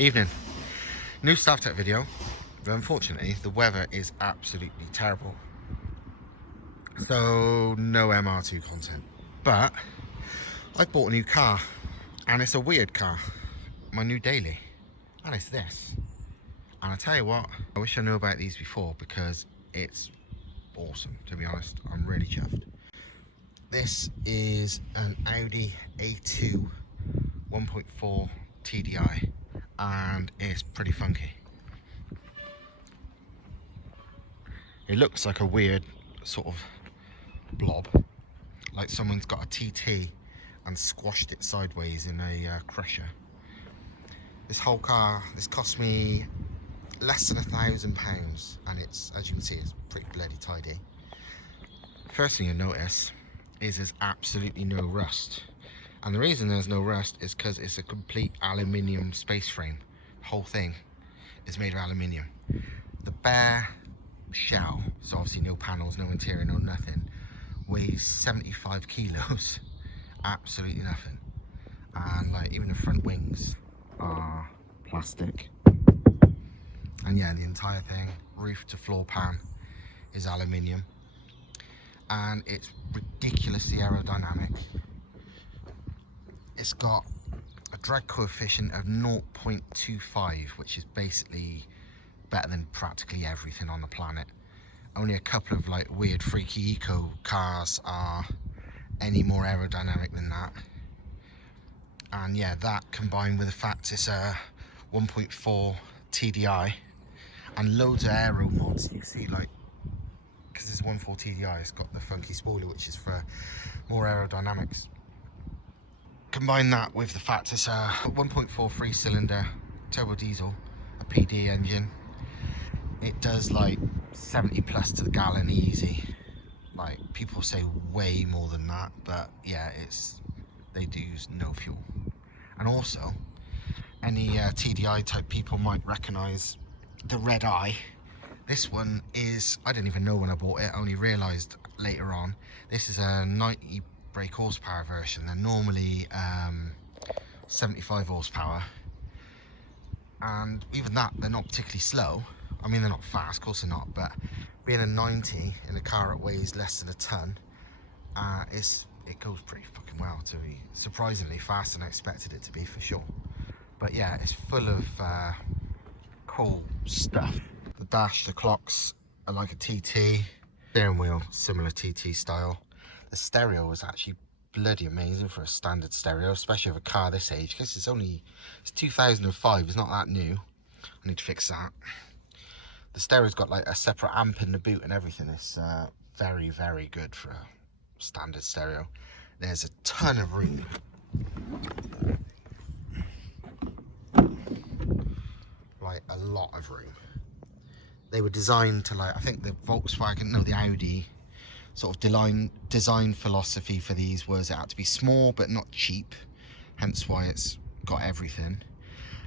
Evening. New Stav-Tech video, but unfortunately the weather is absolutely terrible. So no MR2 content. But I bought a new car, and it's a weird car. My new daily. And it's this. And I tell you what, I wish I knew about these before because it's awesome, to be honest. I'm really chuffed. This is an Audi A2 1.4 TDI, and it's pretty funky. It looks like a weird sort of blob, like someone's got a TT and squashed it sideways in a crusher. This whole car, this cost me less than £1,000, and it's, as you can see, it's pretty bloody tidy. First thing you notice is there's absolutely no rust, and the reason there's no rust is because it's a complete aluminium space frame. The whole thing is made of aluminium. The bare shell, so obviously no panels, no interior, no nothing, weighs 75 kilos. Absolutely nothing. And like even the front wings are plastic, and yeah, the entire thing, roof to floor pan, is aluminium, and it's ridiculously aerodynamic. It's got a drag coefficient of 0.25, which is basically better than practically everything on the planet. Only a couple of like weird freaky eco cars are any more aerodynamic than that. And yeah, that combined with the fact it's a 1.4 TDI and loads of aero mods. You see, like, because it's 1.4 TDI, it's got the funky spoiler, which is for more aerodynamics. Combine that with the fact it's a 1.4 3-cylinder turbo diesel, a PD engine. It does like 70 plus to the gallon easy. Like, people say way more than that, but yeah, they do use no fuel. And also, any TDI type people might recognize the red eye. This one is, I didn't even know when I bought it, I only realized later on, this is a 90 brake horsepower version. They're normally 75 horsepower, and even that, they're not particularly slow. I mean, they're not fast, of course they're not, but being a 90 in a car that weighs less than a ton, it goes pretty fucking well, to be surprisingly fast than I expected it to be, for sure. But yeah, it's full of cool stuff. The dash, the clocks are like a TT, steering wheel similar TT style. The stereo was actually bloody amazing for a standard stereo, especially with a car this age, because it's 2005, it's not that new. I need to fix that. The stereo's got like a separate amp in the boot and everything. It's very, very good for a standard stereo. There's a ton of room. Like a lot of room. They were designed to, like, I think the Audi sort of design philosophy for these was it had to be small but not cheap, hence why it's got everything.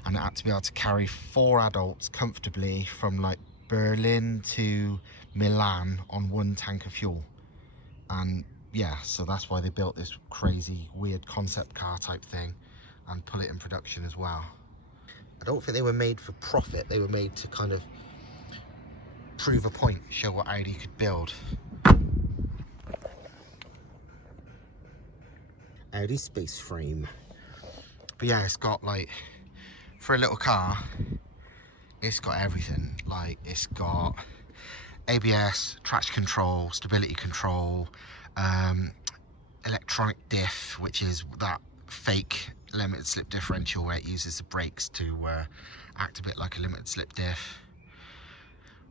And it had to be able to carry 4 adults comfortably from like Berlin to Milan on 1 tank of fuel. And yeah, so that's why they built this crazy weird concept car type thing and put it in production as well. I don't think they were made for profit, they were made to kind of prove a point, show what Audi could build. Audi space frame. But yeah, it's got, like, for a little car, it's got everything. Like, it's got ABS, traction control, stability control, electronic diff, which is that fake limited slip differential where it uses the brakes to act a bit like a limited slip diff.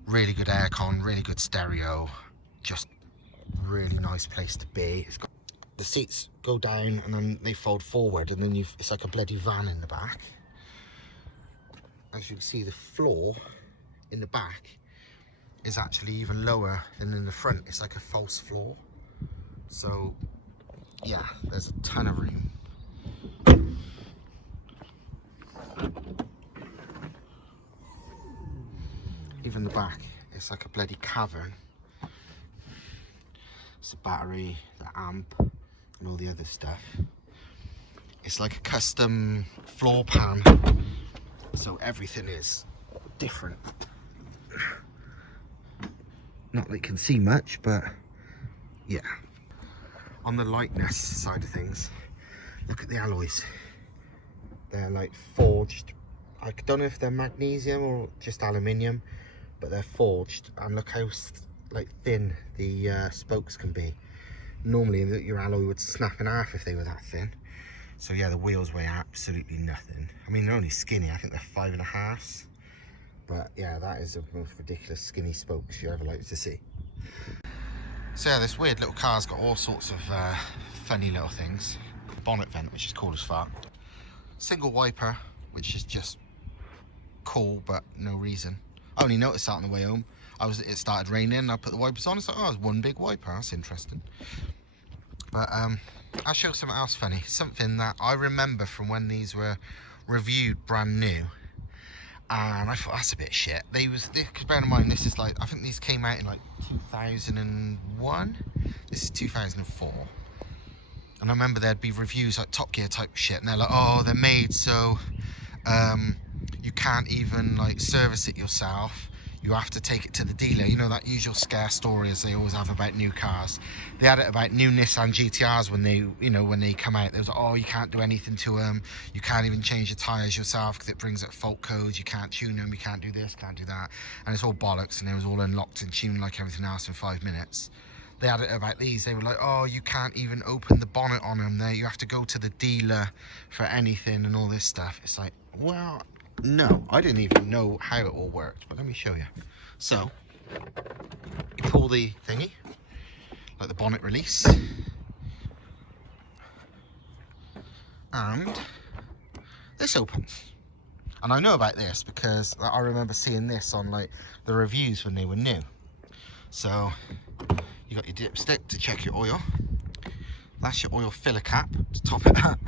Really good aircon, really good stereo, just really nice place to be. It's got, the seats go down and then they fold forward, and then it's like a bloody van in the back. As you can see, the floor in the back is actually even lower than in the front. It's like a false floor. So yeah, there's a ton of room. Even the back, it's like a bloody cavern. It's the battery, the amp, and all the other stuff. It's like a custom floor pan so everything is different. Not that you can see much, but yeah. On the lightness side of things, look at the alloys. They're like forged. I don't know if they're magnesium or just aluminium, but they're forged. And look how like thin the spokes can be. Normally your alloy would snap in half if they were that thin. So yeah, the wheels weigh absolutely nothing. I mean, they're only skinny. I think they're 5.5s. But yeah, that is the most ridiculous skinny spokes you ever like to see. So yeah, this weird little car's got all sorts of funny little things. Bonnet vent, which is cool as fuck. Single wiper, which is just cool, but no reason. I only noticed that on the way home. It started raining, I put the wipers on, it's like, oh, it's one big wiper, that's interesting. But I'll show something else funny. Something that I remember from when these were reviewed brand new. And I thought, that's a bit shit. Because bear in mind, this is like, I think these came out in like 2001. This is 2004. And I remember there'd be reviews like Top Gear type shit, and they're like, oh, they're made so you can't even like service it yourself. You have to take it to the dealer. You know that usual scare story as they always have about new cars. They had it about new Nissan GTRs when they, when they come out. They was like, oh, you can't do anything to them. You can't even change the tyres yourself because it brings up fault codes. You can't tune them. You can't do this, can't do that. And it's all bollocks. And it was all unlocked and tuned like everything else in 5 minutes. They had it about these. They were like, oh, you can't even open the bonnet on them. There, you have to go to the dealer for anything and all this stuff. It's like, well, no, I didn't even know how it all worked, but let me show you. So, you pull the thingy, like the bonnet release, and this opens. And I know about this because I remember seeing this on like the reviews when they were new. So, you got your dipstick to check your oil. That's your oil filler cap to top it up.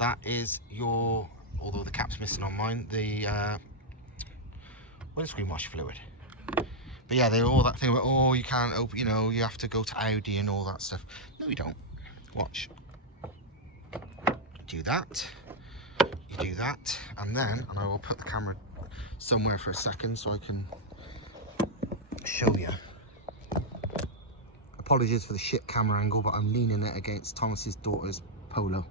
That is your, although the cap's missing on mine, the windscreen wash fluid. But yeah, they all that thing about, oh, you can't open, you have to go to Audi and all that stuff. No, you don't. Watch. Do that. You do that, and then, and I will put the camera somewhere for a second so I can show you. Apologies for the shit camera angle, but I'm leaning it against Thomas's daughter's Polo.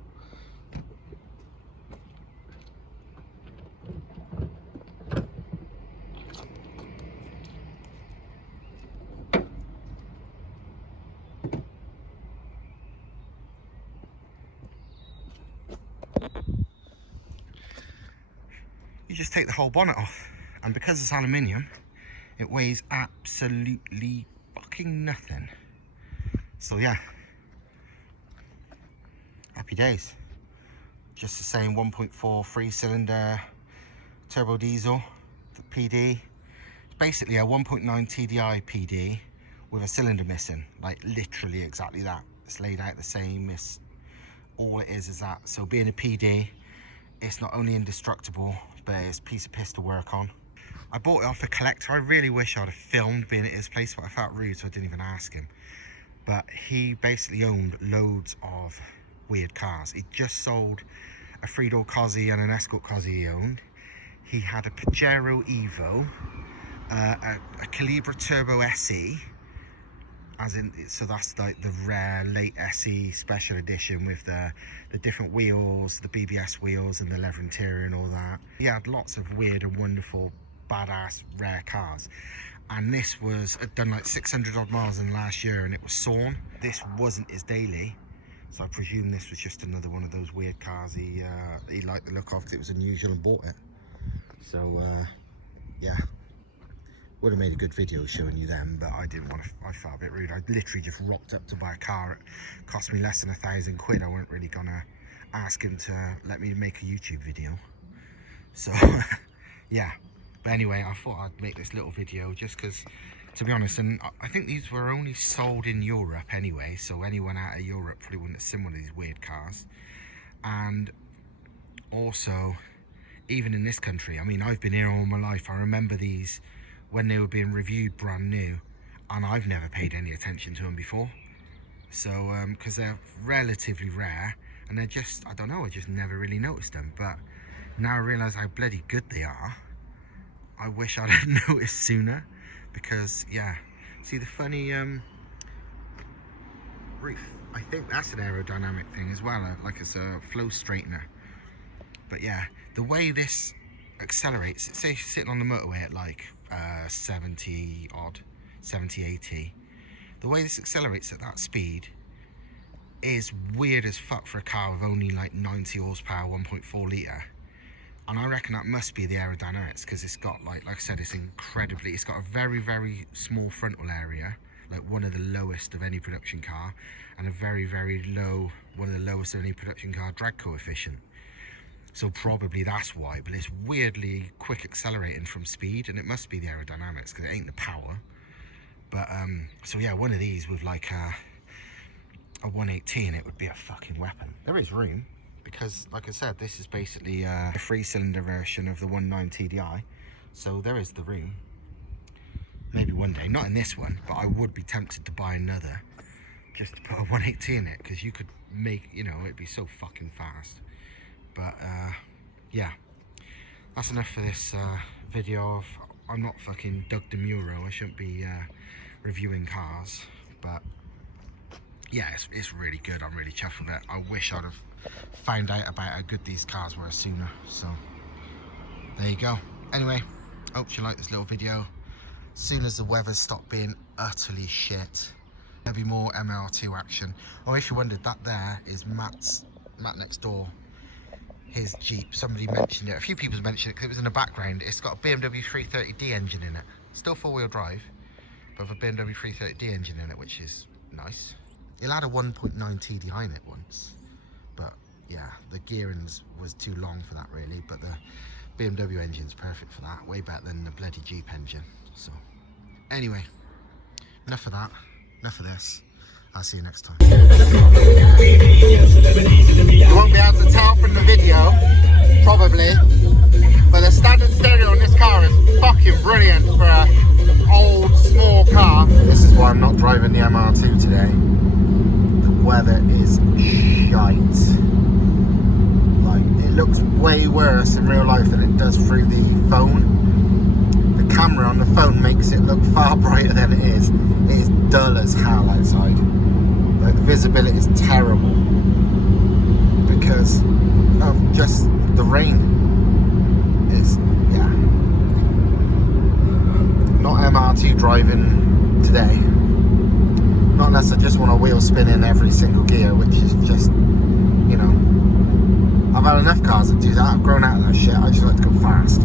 You just take the whole bonnet off, and because it's aluminium, it weighs absolutely fucking nothing. So yeah, happy days. Just the same 1.4 3-cylinder turbo diesel, the PD. It's basically a 1.9 TDI PD with a cylinder missing, like literally exactly that. It's laid out the same. It's all it is that. So being a PD, it's not only indestructible, but it's a piece of piss to work on. I bought it off a collector. I really wish I'd have filmed being at his place, but I felt rude, so I didn't even ask him. But he basically owned loads of weird cars. He just sold a 3-door Cozzy and an Escort Cozzy he owned. He had a Pajero Evo, a Calibra Turbo SE, as in, so that's like the rare late SE special edition with the different wheels, the BBS wheels and the leather interior and all that. He had lots of weird and wonderful, badass, rare cars. And this was done like 600 odd miles in the last year, and it was sawn. This wasn't his daily, so I presume this was just another one of those weird cars he liked the look of because it was unusual and bought it. So yeah, would have made a good video showing you them, but I didn't want to. I felt a bit rude. I literally just rocked up to buy a car. It cost me less than £1,000. I weren't really gonna ask him to let me make a YouTube video. So yeah. But anyway, I thought I'd make this little video just because, to be honest, and I think these were only sold in Europe anyway, so anyone out of Europe probably wouldn't have seen one of these weird cars. And also, even in this country, I mean, I've been here all my life. I remember these when they were being reviewed brand new, and I've never paid any attention to them before. So, because they're relatively rare, and they're just, I don't know, I just never really noticed them. But Now I realise how bloody good they are. I wish I'd have noticed sooner, because yeah, see the funny roof, I think that's an aerodynamic thing as well, like it's a flow straightener. But yeah, the way this accelerates, say if you're sitting on the motorway at like 70 odd, 70, 80, the way this accelerates at that speed is weird as fuck for a car with only like 90 horsepower, 1.4 litre. And I reckon that must be the aerodynamics, because it's got like I said, it's got a very, very small frontal area, like one of the lowest of any production car, and a very, very low, one of the lowest of any production car drag coefficient. So probably that's why, but it's weirdly quick accelerating from speed, and it must be the aerodynamics, because it ain't the power. But so yeah, one of these with like a 118, it would be a fucking weapon. There is room, because like I said, this is basically a 3-cylinder version of the 1.9 TDI, so there is the room. Maybe one day, not in this one, but I would be tempted to buy another just to put a 180 in it, because you could make, you know, it'd be so fucking fast. But yeah, that's enough for this video of, I'm not fucking Doug DeMuro, I shouldn't be reviewing cars, but yeah, it's really good. I'm really chuffed with it. I wish I'd have found out about how good these cars were sooner, so there you go. Anyway, hope you like this little video. As soon as the weather stopped being utterly shit, there'll be more MR2 action. Oh, if you wondered, that there is Matt next door, his Jeep. Somebody mentioned it, a few people mentioned it because it was in the background. It's got a BMW 330D engine in it, still 4-wheel drive, but with a BMW 330D engine in it, which is nice. It had a 1.9 TDI in it once, but yeah, the gearing was too long for that really, but the BMW engine's perfect for that, way better than the bloody Jeep engine. So anyway, enough of that, enough of this. I'll see you next time. You won't be able to tell from the video, probably, but the standard stereo on this car is fucking brilliant for an old, small car. This is why I'm not driving the MR2 today. The weather is shite. Like, it looks way worse in real life than it does through the phone. The camera on the phone makes it look far brighter than it is. It is dull as hell outside. Like, the visibility is terrible because of just the rain. It's, yeah, not MR2 driving today. Not unless I just want a wheel spin in every single gear, which is just, you know, I've had enough cars that do that. I've grown out of that shit. I just like to go fast.